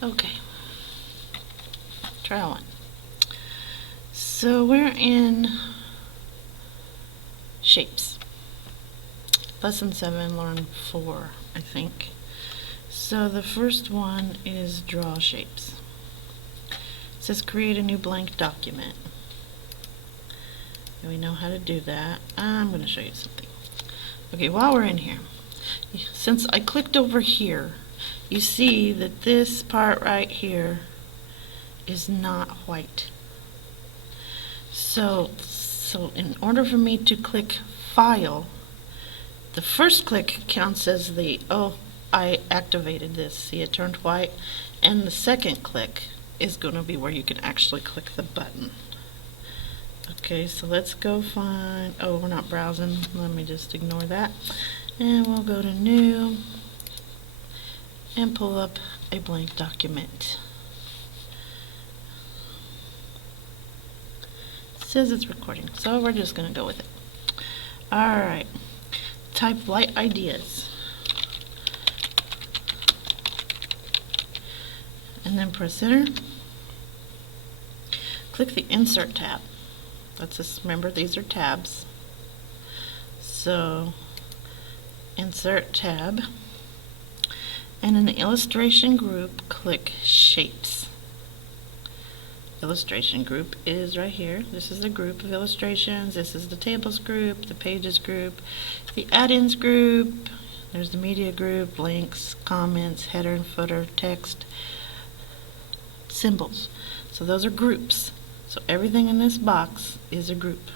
Okay, trial 1. So we're in shapes. Lesson 7, learn 4, I think. So the first one is draw shapes. It says create a new blank document. And we know how to do that. I'm going to show you something. Okay, while we're in here, since I clicked over here, you see that this part right here is not white. So in order for me to click File, the first click counts as I activated this. See, it turned white. And the second click is going to be where you can actually click the button. Okay, so let's go find, we're not browsing. Let me just ignore that. And we'll go to New and pull up a blank document. It says it's recording, so we're just going to go with it. Alright, type light ideas. And then press enter. Click the Insert tab. Remember, these are tabs. So, Insert tab. And in the illustration group, click Shapes. Illustration group is right here. This is the group of illustrations. This is the tables group, the pages group, the add-ins group. There's the media group, links, comments, header and footer, text, symbols. So those are groups. So everything in this box is a group.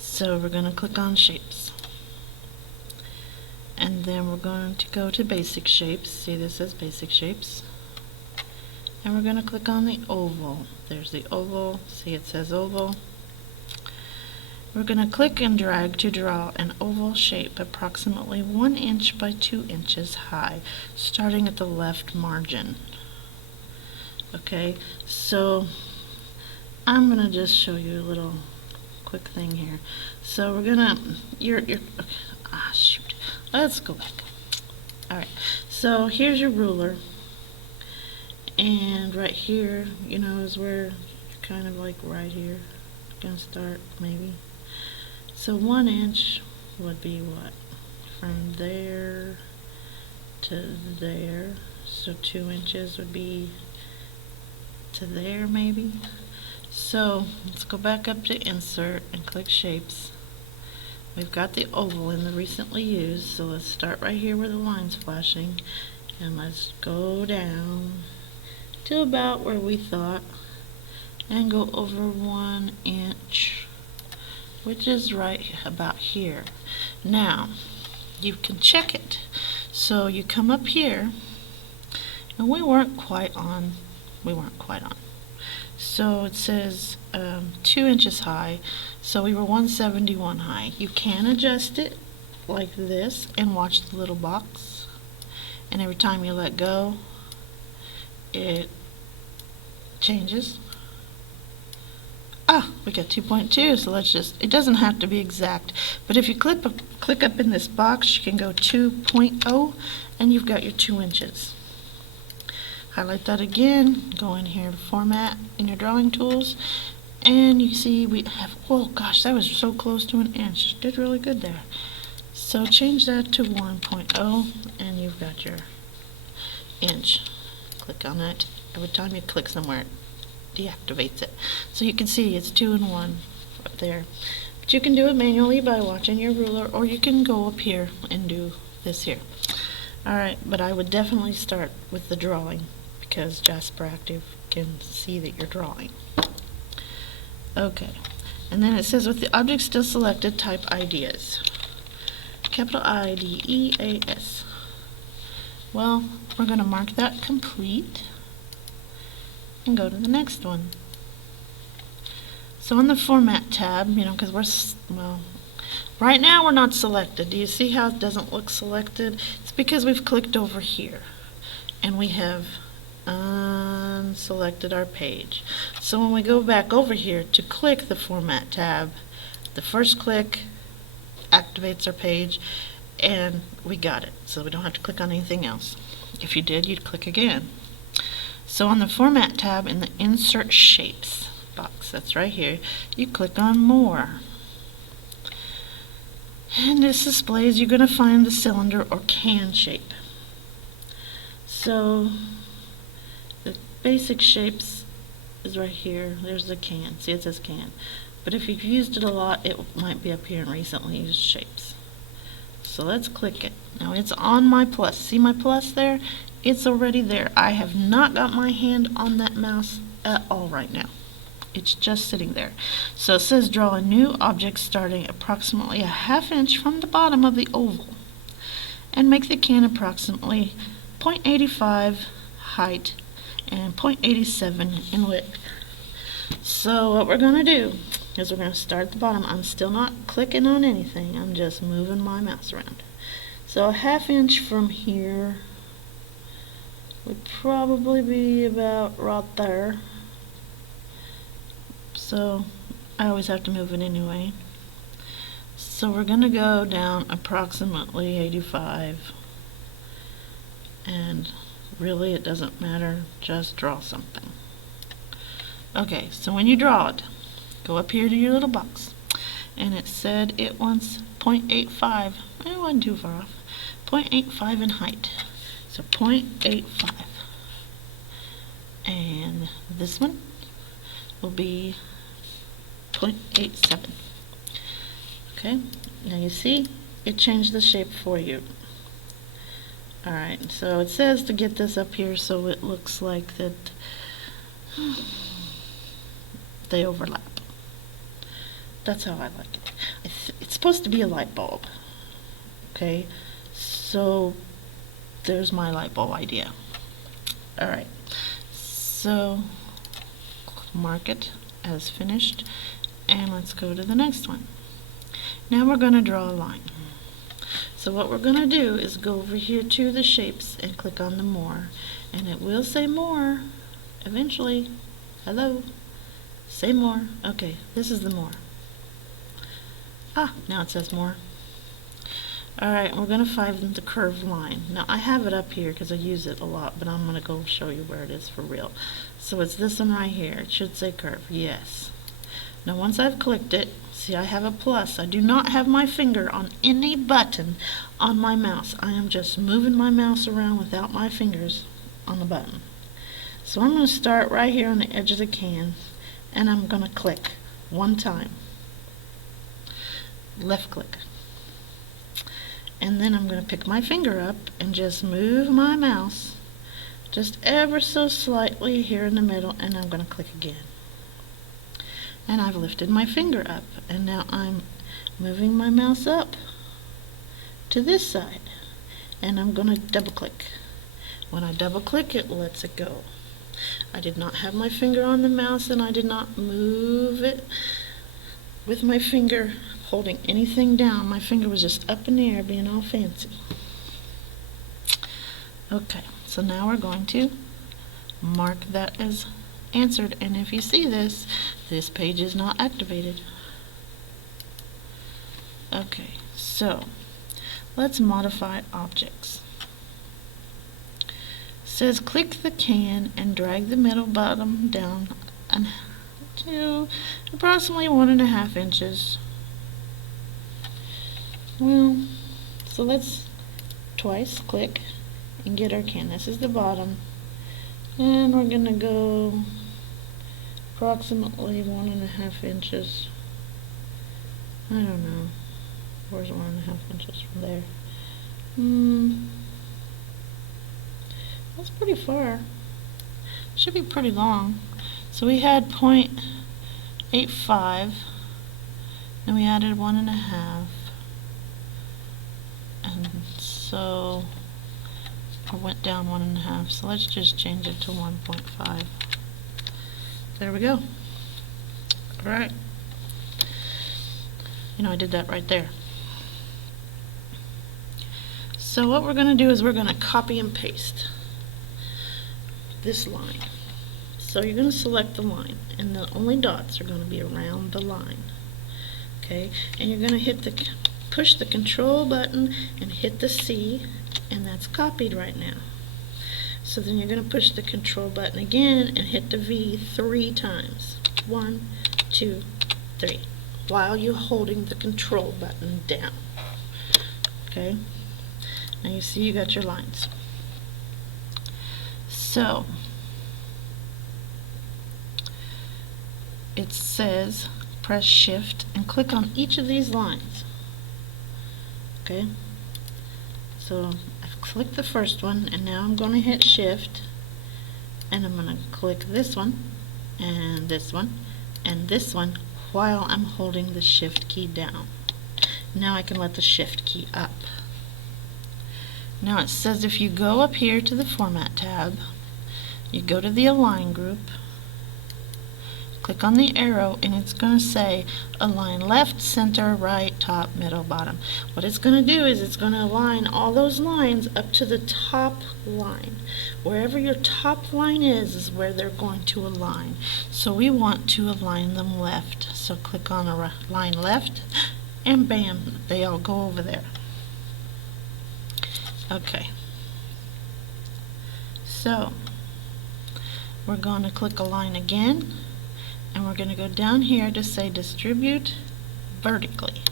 So we're going to click on Shapes. And then we're going to go to Basic Shapes. See, this says Basic Shapes. And we're going to click on the oval. There's the oval. See, it says oval. We're going to click and drag to draw an oval shape approximately 1 inch by 2 inches high, starting at the left margin. Okay, so I'm going to just show you a little quick thing here. So we're going to, shoot. Let's go back. Alright, so here's your ruler. And right here, is where you're kind of like right here. You're going to start, maybe. So 1 inch would be what? From there to there. So 2 inches would be to there, maybe. So let's go back up to Insert and click Shapes. We've got the oval in the recently used, so let's start right here where the line's flashing, and let's go down to about where we thought and go over 1 inch, which is right about here. Now you can check it. So you come up here, and we weren't quite on. So it says 2 inches high, so we were 171 high. You can adjust it like this and watch the little box, and every time you let go it changes. We got 2.2, so let's just, it doesn't have to be exact, but if you click up in this box, you can go 2.0 and you've got your 2 inches. Highlight that again, go in here to Format in your drawing tools, and you see we have, oh gosh, that was so close to 1 inch. Did really good there. So change that to 1.0 and you've got your inch. Click on that. Every time you click somewhere, it deactivates it. So you can see it's 2 and 1 up there. But you can do it manually by watching your ruler, or you can go up here and do this here. Alright, but I would definitely start with the drawing, because Jasper Active can see that you're drawing. Okay, and then it says with the object still selected, type ideas. Capital IDEAS. Well, we're going to mark that complete and go to the next one. So in the Format tab, because right now we're not selected. Do you see how it doesn't look selected? It's because we've clicked over here and we have unselected our page. So when we go back over here to click the Format tab, the first click activates our page, and we got it. So we don't have to click on anything else. If you did, you'd click again. So on the Format tab in the Insert Shapes box, that's right here, you click on More. And this displays you're going to find the cylinder or can shape. So the basic shapes is right here. There's the can. See, it says can. But if you've used it a lot, it might be up here in recently used shapes. So let's click it. Now it's on my plus. See my plus there? It's already there. I have not got my hand on that mouse at all right now. It's just sitting there. So it says draw a new object starting approximately a ½ inch from the bottom of the oval and make the can approximately 0.85 height and 0.87 in width. So what we're going to do is we're going to start at the bottom. I'm still not clicking on anything. I'm just moving my mouse around. So a ½ inch from here would probably be about right there. So I always have to move it anyway. So we're going to go down approximately 85. And really it doesn't matter, just draw something. Okay, so when you draw it, go up here to your little box. And it said it wants 0.85. It wasn't too far off. 0.85 in height. So 0.85. And this one will be 0.87. Okay, now you see it changed the shape for you. Alright, so it says to get this up here so it looks like that they overlap. That's how I like it. It's supposed to be a light bulb. Okay, so there's my light bulb idea. Alright, so mark it as finished and let's go to the next one. Now we're going to draw a line. So what we're going to do is go over here to the shapes and click on the more, and it will say more eventually. Hello, say more. Okay, this is the more. Now it says more. Alright, we're going to find the curved line. Now I have it up here because I use it a lot, but I'm going to go show you where it is for real. So it's this one right here. It should say curve. Yes. Now once I've clicked it, see I have a plus. I do not have my finger on any button on my mouse. I am just moving my mouse around without my fingers on the button. So I'm going to start right here on the edge of the can and I'm going to click one time. Left click. And then I'm going to pick my finger up and just move my mouse just ever so slightly here in the middle, and I'm going to click again. And I've lifted my finger up, and now I'm moving my mouse up to this side, and I'm going to double click. When I double click, it lets it go. I did not have my finger on the mouse, and I did not move it with my finger holding anything down. My finger was just up in the air being all fancy. Okay, so now we're going to mark that as answered, and if you see this page is not activated. Okay, so let's modify objects. It says click the can and drag the middle bottom down to approximately 1½ inches. Well, so let's twice click and get our can. This is the bottom, and we're gonna go approximately 1½ inches. I don't know. Where's 1½ inches from there? That's pretty far. Should be pretty long. So we had 0.85, then we added 1½, and so I went down 1½. So let's just change it to 1.5. There we go. All right. You know, I did that right there. So what we're going to do is we're going to copy and paste this line. So you're going to select the line, and the only dots are going to be around the line. Okay, and you're going to hit the push the control button and hit the C, and that's copied right now. So then you're going to push the control button again and hit the V 3 times. 1, 2, 3. While you're holding the control button down. Okay? Now you see you got your lines. So it says press shift and click on each of these lines. Okay? So I've clicked the first one, and now I'm going to hit shift, and I'm going to click this one and this one and this one while I'm holding the shift key down. Now I can let the shift key up. Now it says if you go up here to the Format tab, you go to the Align group, click on the arrow, and it's going to say align left, center, right, top, middle, bottom. What it's going to do is it's going to align all those lines up to the top line. Wherever your top line is where they're going to align. So we want to align them left. So click on a line left, and bam, they all go over there. Okay. So we're going to click Align again, and we're going to go down here to say distribute vertically.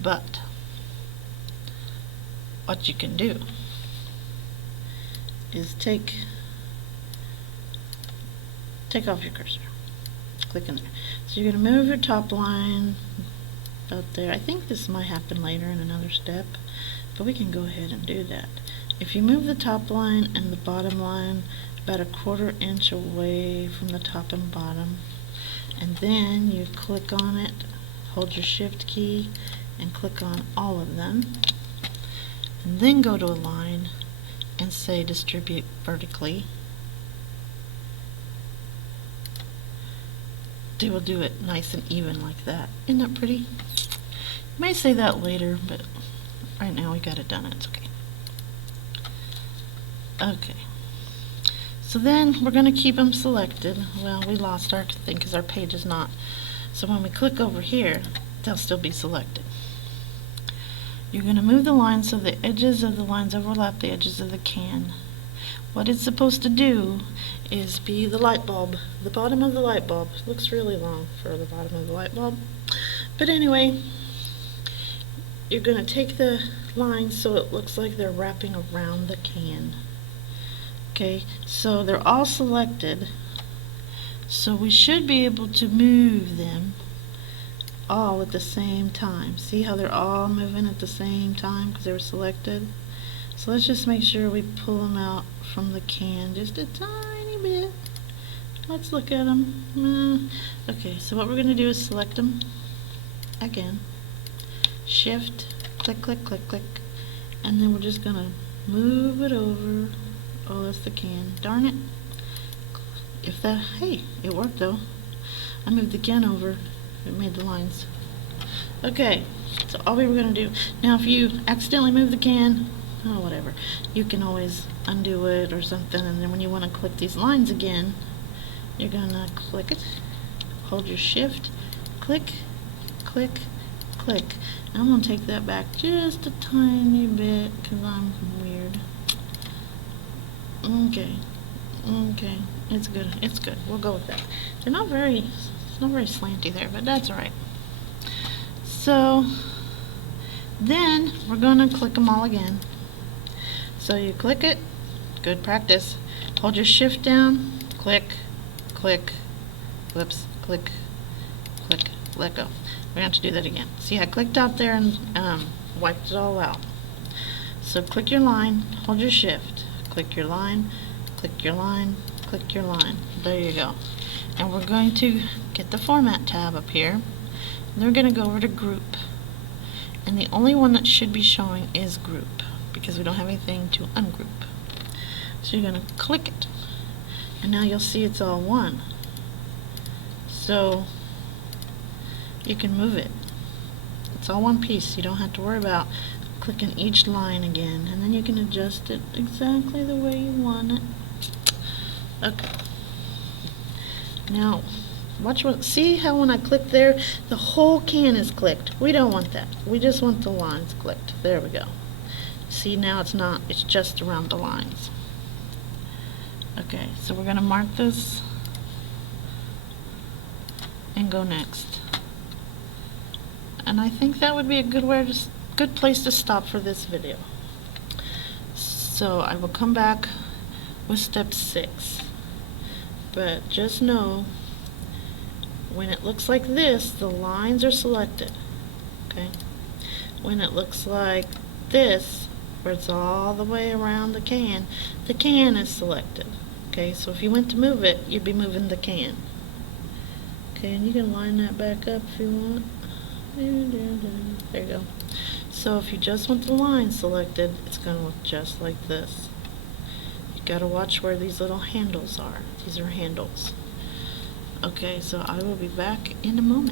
But what you can do is take off your cursor. Click in there. So you're going to move your top line about there. I think this might happen later in another step, but we can go ahead and do that. If you move the top line and the bottom line about a 1/4 inch away from the top and bottom, and then you click on it, hold your shift key and click on all of them, and then go to Align and say distribute vertically, they will do it nice and even like that. Isn't that pretty? You may say that later, but right now we got it done. It's okay. Okay. So then we're going to keep them selected. Well, we lost our thing because our page is not. So when we click over here, they'll still be selected. You're going to move the line so the edges of the lines overlap the edges of the can. What it's supposed to do is be the light bulb. The bottom of the light bulb. It looks really long for the bottom of the light bulb. But anyway, you're going to take the lines so it looks like they're wrapping around the can. Okay, so they're all selected. So we should be able to move them all at the same time. See how they're all moving at the same time because they were selected? So let's just make sure we pull them out from the can just a tiny bit. Let's look at them. Okay, so what we're going to do is select them again. Shift, click, click, click, click, and then we're just going to move it over. Oh, that's the can. Darn it. If that, hey, it worked though. I moved the can over. It made the lines. Okay, so all we were going to do. Now if you accidentally move the can, oh, whatever, you can always undo it or something, and then when you want to click these lines again, you're going to click it, hold your shift, click, click, click. And I'm going to take that back just a tiny bit because I'm weird. Okay, okay, it's good, it's good. We'll go with that. They're not very, it's not very slanty there, but that's all right. So then we're going to click them all again. So you click it, good practice. Hold your shift down, click, click, whoops, click, click, let go. We're going to have to do that again. See, I clicked out there and wiped it all out. So click your line, hold your shift, click your line, click your line, click your line. There you go. And we're going to get the Format tab up here. And we're going to go over to Group. And the only one that should be showing is Group, because we don't have anything to ungroup. So you're going to click it, and now you'll see it's all one. So you can move it. It's all one piece. You don't have to worry about clicking each line again, and then you can adjust it exactly the way you want it. Okay. Now Watch what, see how when I click there, the whole can is clicked. We don't want that. We just want the lines clicked. There we go. See, now it's not, it's just around the lines. Okay, so we're gonna mark this and go next. And I think that would be a good place to stop for this video. So I will come back with step 6. But just know, when it looks like this, the lines are selected. Okay? When it looks like this, where it's all the way around the can is selected. Okay, so if you went to move it, you'd be moving the can. Okay, and you can line that back up if you want. There you go. So if you just want the line selected, it's going to look just like this. You got to watch where these little handles are. These are handles. Okay, so I will be back in a moment.